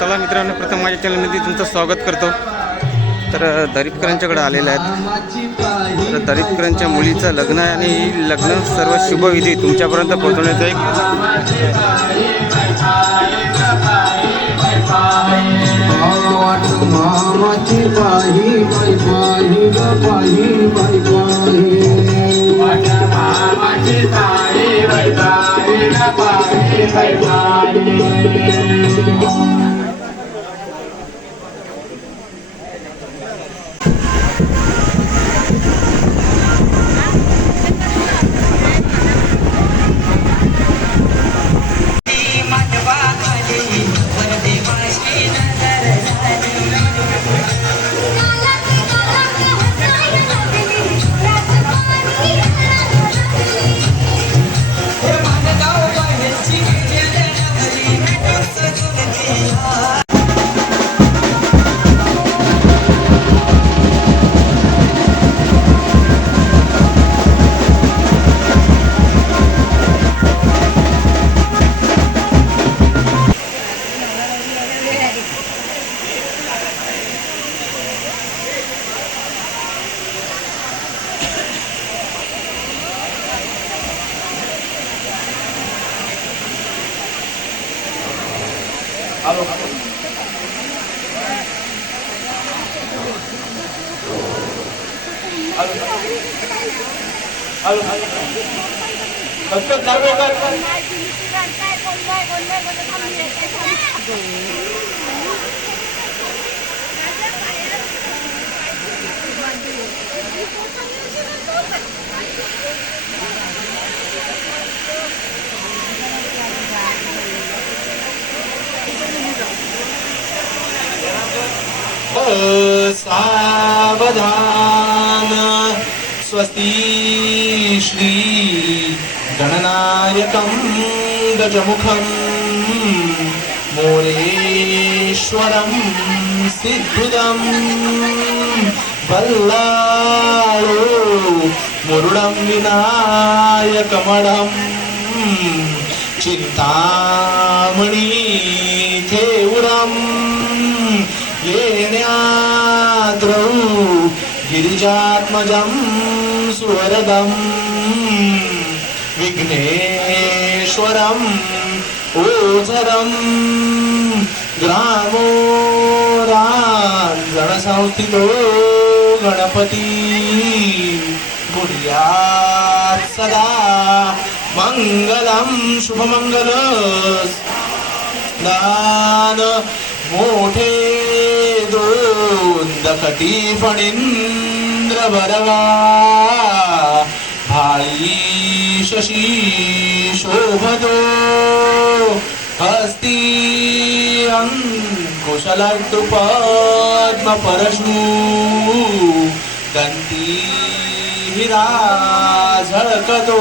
चला मित्रांनो प्रथम माझ्या चॅनलमध्ये तुमचं स्वागत करतो. तर दरीपकरांच्याकडे आलेल्या आहेत. तर दरीपकरांच्या मुलीचं लग्न आहे आणि ही लग्न सर्व शुभविधी तुमच्यापर्यंत पोहोचवण्याचं एक আলো আলো আলো सावधान। स्वस्ति श्री गणनायकं गजमुखं मोरेश्वरं सिद्धिदं बल्लाळो मुरुडं चिन्तामणि थेउरम् येण्याद्रौ गिरिजात्मजं सुवरदम्। विघ्नेश्वरम् ग्रामो ग्रामोराञ्जनसंस्थितो गणपती। कुर्यात् सदा मङ्गलं शुभमङ्गल दान मोठे दोन दखटी फणींद्र बरवा भाई शशी शोभतो हस्ती अंकुशलड्डू पद्म परशू दंती हिरा झळकतो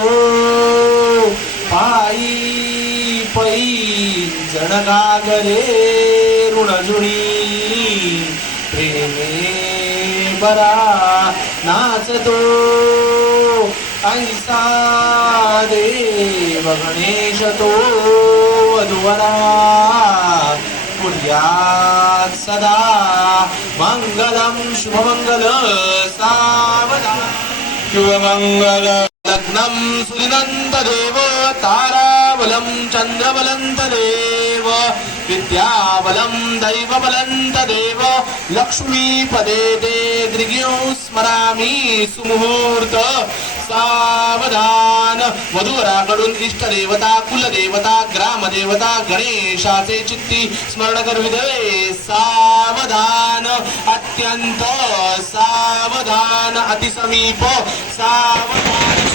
पायी पै जणकागरे ऋणजुणी नाचतो। ऐसा देव गणेश तो वधुवरा कुर्यात् सदा मङ्गलं शुभमङ्गल सावधान शुभमङ्गल लग्नं सुदिनन्तदेव ताराबलं चन्द्रबलं तदेव विद्याबलं दैवबलं लक्ष्मी लक्ष्मीपदे ते दृग्यो स्मरामि सुमुहूर्त सावधान. वधूवराकडून इष्टदेवता कुलदेवता ग्रामदेवता गणेशाचे चित्ती स्मरण करविदे सावधान अत्यंत सावधान अतिसमीप सावधान.